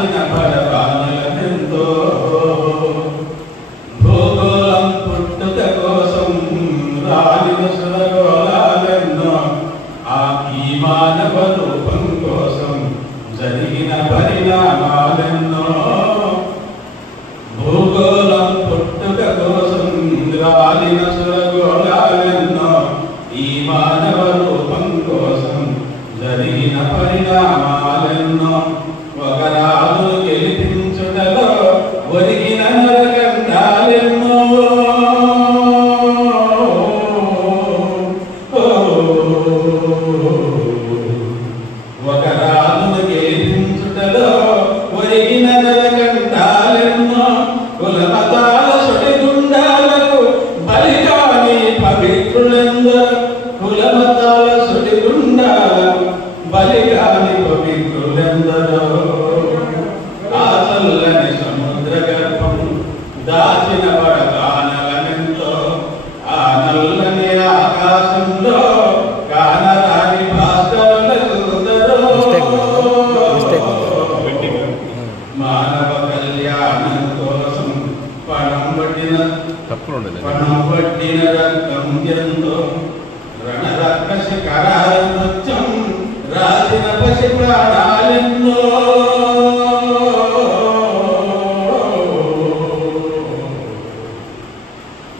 దాచిన పరవానలెంతో భూగోళం పుట్టుక కోసం రాలిన సురగోళాలెన్నో ఈ మానవ రూపం కోసం జరిగిన పరిణామాలెన్నో భూగోళం పుట్టుక కోసం రాలిన సురగోళాలెన్నో ఈ మానవ రూపం కోసం జరిగిన పరిణామాలెన్నో ఒక రాజు గెలిపించుటలో ఒరిగిన నరకండాలెన్నో ఒక రాజును గెలిపించుటలో ఒరిగిన నరకండాలెన్నో కులమతాల సుడిగుండాలకు బలిగాని పవిత్రులెందరో కులమతాల సుడిగుండాలకు బలిగాని పవిత్రులెందరో ఆ చల్లని సముద్ర గర్భం దాచిన పడగానలనెంతో ఆ నల్లని ఆకాశంలో కానరాని భాస్కరులెందరో మానవ కళ్యాణం కోసం పణం పట్టిన రక్తం ఎంతో రణరక్కసి కరాల నృత్యం రాసిన పసి ప్రాణాలెన్నో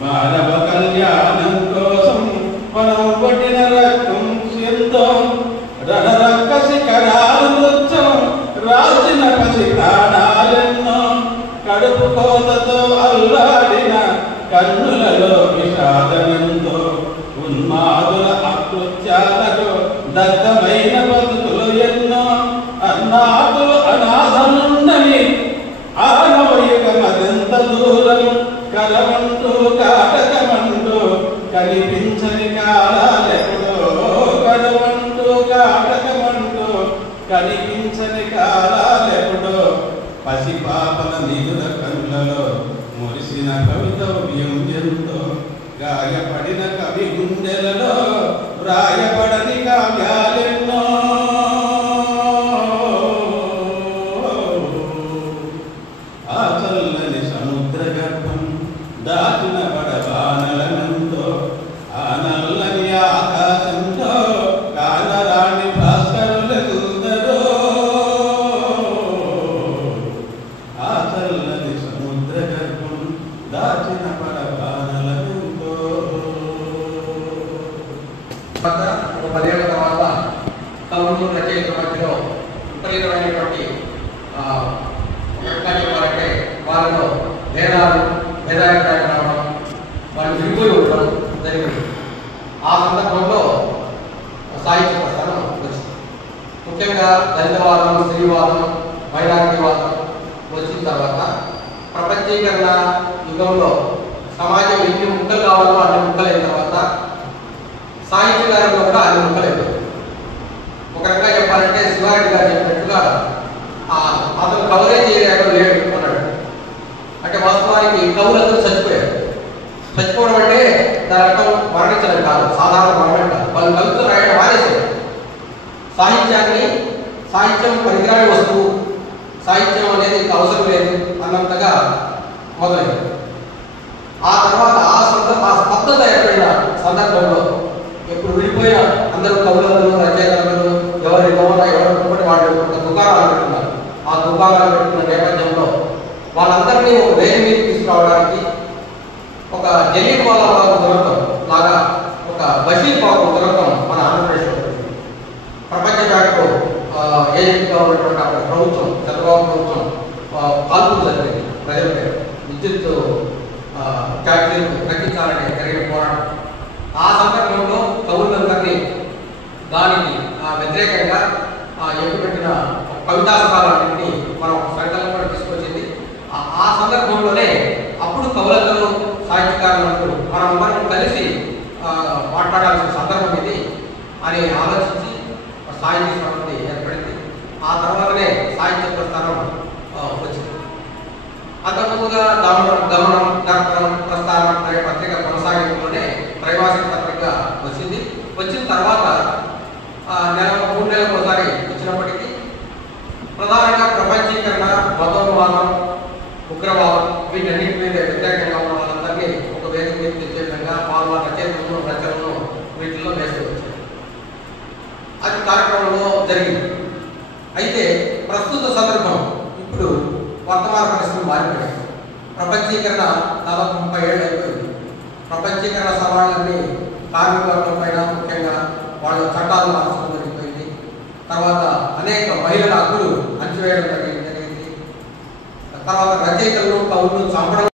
మానవ కళ్యాణం కోసం పణం పట్టిన రక్తం ఎంతో రణరక్కసి కరాల నృత్యం రాసిన పసి ప్రాణాలెన్నో కడుపు కోతతో అల్లాడిన కన్నులలో విషాదనంతో ఉన్మాదుల అకృత్యాలకు దగ్ధమైన బతుకులు ఎన్నో అన్నాదులు అనాథనుండని ఆనవయుగ మరింత దూరం కలవంటూ కాటకమంటూ కనిపించని కాలాలెప్పుడో కలవంటూ కాటకమంటూ కనిపించని కాలాలెప్పుడో పసిపాపల నిధుల కళ్ళలో మురిసిన కవితవ్యం ఎంతో గాయపడిన కవి గుండెలలో రాయబడని కావ్యాలెన్నో ఆ చల్లని సముద్ర గర్భం దాచిన పడవానలనంతో ఆ నల్లని ఆకాశంతో కానరాని భాస్కరులెందరో ఆ చల్లని సముద్ర గర్భం దాచిన పడవానలనంతో. 10 ఏళ్ల తర్వాత కవులు రచయితల మధ్యలో విపరీతమైనటువంటి చెప్పాలంటే వాళ్ళలో భేదాభిప్రాయం రావడం, వాళ్ళు విడిపోయి ఉండడం జరిగింది. ఆ సందర్భంలో సాహిత్య ప్రస్థానం వచ్చింది. ముఖ్యంగా దళితవాదం, స్త్రీవాదం, మైనారిటీవాదం వచ్చిన తర్వాత ప్రపంచీకరణ యుగంలో సమాజం ఎన్ని ముక్కలు కావాలో అన్ని ముక్కలైన తర్వాత సాహిత్యకారులు కూడా అన్ని ముక్కలేదు. ఒక రకంగా చెప్పాలంటే శివారెడ్డి గారు చెప్పినట్టుగా అతను కవరేజ్ చేయలేక లేడు అన్నాడు. అంటే వాస్తవానికి కవులందరూ చచ్చిపోవడం అంటే దాని అర్థం మరణించడం కాదు, సాధారణ మరణం కాదు. వాళ్ళు కవితలు రాయడం మానేశారు. సాహిత్యం పరికరాల వస్తువు, సాహిత్యం అనేది అవసరం లేదు అన్నంతగా మొదలైంది. ఆ తర్వాత ఆ స్పష్టత ఏర్పడిన సందర్భంలో ఎప్పుడు విడిపోయిన అందరూ కవులందరూ రచయితలందరూ ఎవరి గౌరవ ఎవరి వాళ్ళు ఒక దుకాణాలు పెట్టుకున్నారు. ఆ దుకాణాలు పెట్టుకున్న నేపథ్యంలో వాళ్ళందరినీ ఒక వేడి మీద తీసుకురావడానికి ఒక జలీల్ వాలా దురంతం లాగా ఒక బషీర్ బాబు దురంతం మన ఆంధ్రప్రదేశ్లో ప్రపంచ బ్యాంకు ఏజెంట్గా ఉన్నటువంటి అక్కడ ప్రభుత్వం, చంద్రబాబు ప్రభుత్వం కాల్పులు జరిగింది. ప్రజలపై విద్యుత్ ఫ్యాక్టరీలు తగ్గించాలని జరిగిన పోరాటం. ఆ సందర్భంలో కవులందరినీ దానికి వ్యతిరేకంగా ఎప్పుడుపెట్టిన కవితాస్కారాలన్నింటినీ మనం సంకల్పన తీసుకొచ్చింది. ఆ సందర్భంలోనే అప్పుడు కవులందరూ సాహిత్యకారులందరూ మనం కలిసి మాట్లాడాల్సిన సందర్భం ఇది అని ఆలోచించి సాహిత్య సమితి ఏర్పడింది. ఆ తర్వాతనే సాహిత్య ప్రస్థానం వచ్చింది. అంతకుముందుగా గమనం దర్పణం ప్రస్థానం అనే పత్రిక కొనసాగింపులోనే త్రైమాసిక పత్రిక వచ్చింది. వచ్చిన తర్వాత 3 నెలలకు ఒకసారి వచ్చినప్పటికీ ప్రధానంగా ప్రపంచీకరణ ఉగ్రవాదం వీటన్నిటి మీద వ్యతిరేకంగా ఉన్న వాళ్ళందరినీ ఒక వేదిక మీద తెచ్చే విధంగా వాళ్ళ రచనలను రచనలను వీటిల్లో వేస్తూ వచ్చారు. అది కార్యక్రమంలో జరిగింది. అయితే ప్రస్తుత సందర్భం ఇప్పుడు వర్తమాన పరిస్థితులు మారిపోయాయి. ప్రపంచీకరణ దాదాపు 30 ఏళ్ళు అయిపోయింది. ప్రపంచీకరణ సవాళ్ళన్నీ కార్మిక వర్గం పైన ముఖ్యంగా వాళ్ళ చట్టాలు మార్చడం జరిగిపోయింది. తర్వాత అనేక మహిళల హక్కులు అణచివేయడం జరిగింది. తర్వాత రచయితలను కవులను చంపడం